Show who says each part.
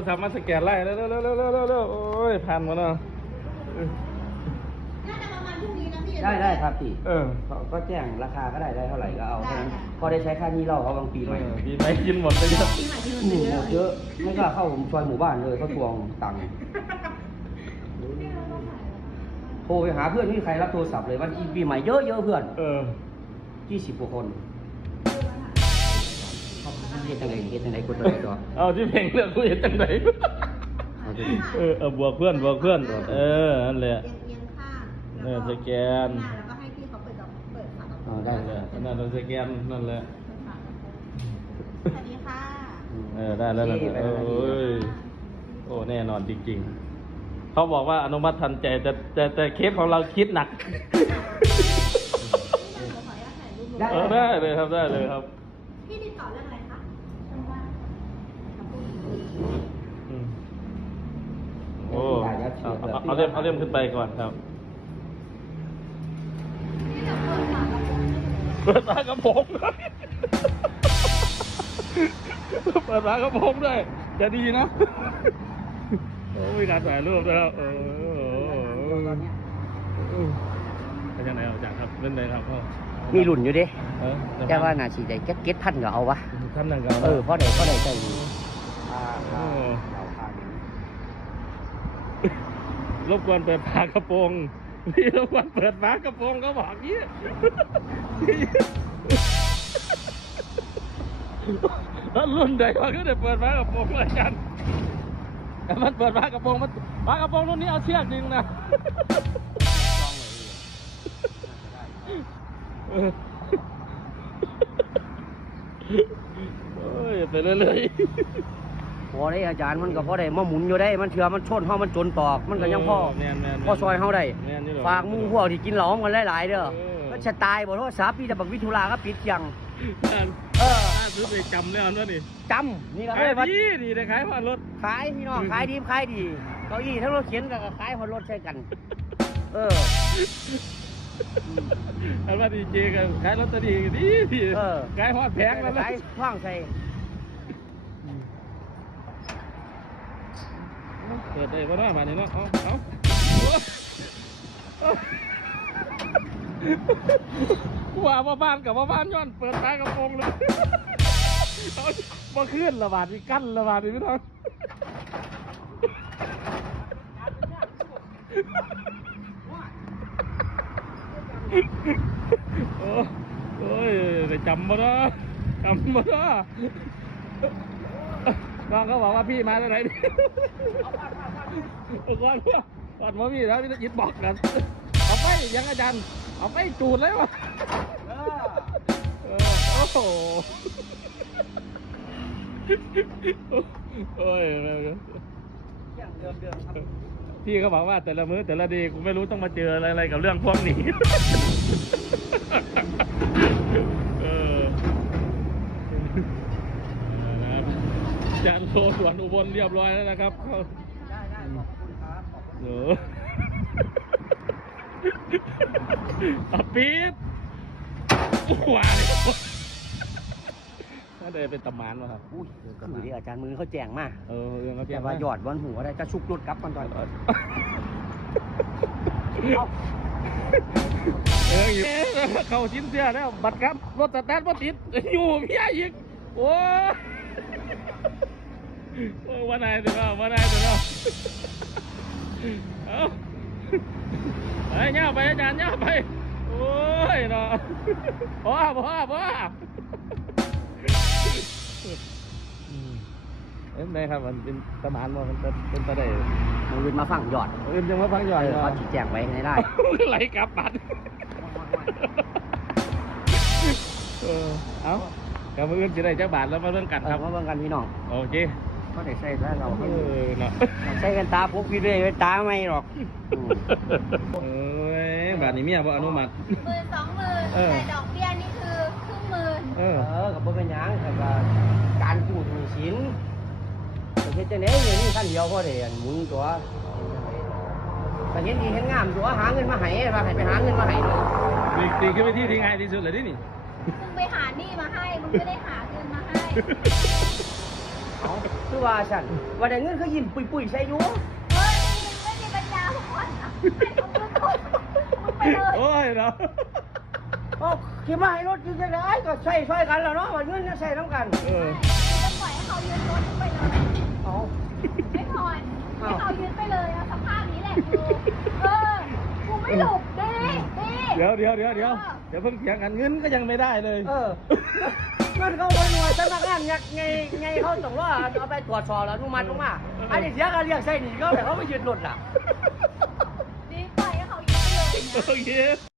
Speaker 1: ศัพท์มาสแกนไล่เร็วโอ้ยผ่านหมดแล้ว
Speaker 2: น่าจะประมาณพรุ่งนี้นะพี่
Speaker 3: ได้ครับพี่ก็แจ้งราคาก็ได้เท่าไหร่ก็เอาเท่านั้นพอได้ใช้ค่านี้เราเขาบางปีหน่อย
Speaker 1: ปีไหมกินหมดไปเยอะ
Speaker 2: ปีใหม่ที่
Speaker 3: หมู่เยอะไม่กล้าเข้าซอยหมู่บ้านเลยเขาทวงตังค์โทรไปหาเพื่อนไม่มีใครรับโทรศัพท์เลยวันปีใหม่เยอะเพื่อน20 กว่าคนเฮ็ดจังไดกดตัวไหนตัว
Speaker 1: เอาที่เพลงเลือกกูเห็นจังไหนบวกเพื่อนนั่นแหละ
Speaker 2: เอียงข้าง
Speaker 1: สแกน
Speaker 2: แล้วก็ให้พี่เขาเปิดฝากระโปรง
Speaker 3: ได้
Speaker 1: นั่นแหละนั่นเราสแกนนั่นแหละ
Speaker 2: สวัสดีค่ะ
Speaker 1: ได้แล้วโอ้แน่นอนจริงๆเขาบอกว่าอนุมัติทันใจแต่เคสของเราคิดหนักได้เลยครับได้เลยครับ
Speaker 2: พี่ติดต่อเรื่องอะไรคะ
Speaker 1: โอ้เอาเล่มขึ้นไปก่อนครับเปิดฝากระโปรงด้วยเปิดฝากระโปรงด้วยจะดีนะโอ้มีการถ่ายรูปแล้วเป็นยังไงเอาจากครับเล่นเลยครับพ่อ
Speaker 3: มีหลุ่นอยู่ดิแค่ว่านาชีใจแก๊สพันก็เอาวะ
Speaker 1: ท่านนั่งกัน
Speaker 3: เพราะใดใช่
Speaker 1: รบกวนเปิดฝากระโปรงพี่รบกวนเปิดฝากระโปรงก็บอกนี้แล้วรุ่นใดวะก็ได้เปิดฝากระโปรงเลยกันแต่มันเปิดฝากระโปรงมันฝากระโปรงรุ่นนี้เอาเชือกดึงนะโอ้ยไปเรื่อย
Speaker 3: พอได้อาจารย์มันก็พอได้มาหมุนอยู่ได้มันเถื่อมันชนเฮามันจนตอกมันก็ยังพ่อซอยเฮาได้ฝากมู่พวกที่กินเหล้ากันหลายๆเด้อมันจะตายบ่โทรศัพท์พี่แต่บักวิทุลาก็ปิดเที่ยง
Speaker 1: ซื้อไปจำแล้วนั่นนี่
Speaker 3: จำนี่ก็
Speaker 1: ขายดีได้ขายผ่านรถ
Speaker 3: ขายพี่น้องขายดีเก้าอี้ทั้งรถเข็นก็ขายผ่านรถใช่กัน
Speaker 1: อันว่าดีเจกันขายรถตัวดีขายฮอดแพงแล้ว
Speaker 3: ขายท่องใส่
Speaker 1: เปิดได้ป่ะเนาะมาเนี่ยเนาะเอาว่าบ้านกับบ้านย้อนเปิดฝากระโปรงเลยบ่ขึ้นระบาดนี่กั้นระบาดนี่พี่น้องโอ้ยได้จำบ่เนาะน้องเขาบอกว่าพี่มาจากไหนดิก่อนมาพี่แล้วพี่จะยึดบอกกันเอาไปยังอาจารย์เอาไปจูดเลยวะโอ้โหโอ้ยพี่เขาบอกว่าแต่ละมื้อแต่ละดีกูไม่รู้ต้องมาเจออะไรกับเรื่องพวกนี้จานโซสวนอุบลเรียบร้อยแล้วนะครับ
Speaker 3: ได้ขอบคุณครับ
Speaker 1: ปี๊ดขวาเลยน่าจะเป็นตำมานวะครับ
Speaker 3: คือที่อาจารย์มือเขาแจงมา
Speaker 1: เขาแจง
Speaker 3: ว่าหยอดวันหัวได้จะชุกรถกลับกันตอน
Speaker 1: เขาชิ้นเสียแล้วบัตรครับรถสตาร์ทบ่ติดอยู่พี่ใหญ่อีกโอ้วันไหนตัวเนาะเอาไปเงี้ยไปอาจารย์เงี้ยไปโอ้ยเนาะพ่อไหนครับมันเป็นประมาณว่ามันเป็นประเดี๋ยว
Speaker 3: มันวินมาฟังหยอด
Speaker 1: ยังมาฟังหยอด
Speaker 3: เขาชี้แจงไว้ในได้
Speaker 1: ไหลกลับบัตรเอากับมืออื่นจะได้จักบาทแล้วมาเรื่องกันครับ
Speaker 3: มาเรื่องกันพี่น้อง
Speaker 1: โอเค
Speaker 3: ก็ได้ใส่แล้วเรา
Speaker 1: เนาะ
Speaker 3: ใส่กันตาพวกพี่ด้วยตาไม่หรอก
Speaker 1: บาทนี้เมียบ่อนุมัติ
Speaker 2: 10,000 20,000แต่ดอกเบี้ยนี่คือ
Speaker 3: 50,000กับบ่เป็นหยังแต่การกู้หนี้สินประเทศจะไหนเงินนี่ขั้นเดียวพอได้หมุนตัวแต่เห็นดีเห็นงามตัวหาเงินมาให้ว่าให้ไปหาเงินมาให้
Speaker 1: ตีคือวิธีที่ง่ายที่สุดเลยที่นี่
Speaker 2: มึงไปหาหนี้มาให้มึงไม่ได้หาเงินมาให้
Speaker 3: เอาคือว่าฉันว่าได้เงินเขายิ้มปุยๆใส่อยู่
Speaker 2: เฮ้ยไม่มีปัญญาทุกคนอ่ะเอามือตบมึงไปเลย
Speaker 1: โอ้ยเนาะ
Speaker 3: โอ้คิดว่าให้รถอยู่จะได้ก็ใส่ช่วยกันแล้วเนาะว่าเงินจะใส่น้ำกัน
Speaker 2: จะปล่อยให้เขายืนรถไปเลย
Speaker 3: เอา
Speaker 2: ไม่พอให้เขายืนไปเลยเอาสภาพนี้แหละกูไม่หลบดิ
Speaker 1: เดี๋ยวเพิ่งเถียงกันเงินก็ยังไม่ได้เลย
Speaker 3: เงินเขาหน่วยสำนักงานไงเขาต้องว่าเอาไปตรวจสอบแล้วอนุมัติลงมาอันนี้เสียการเรียกใส่หนีก็แบบเขาไปยืนรถล่ะ
Speaker 2: ดีปล่อยให้เขายืนไปเลย
Speaker 1: โอเค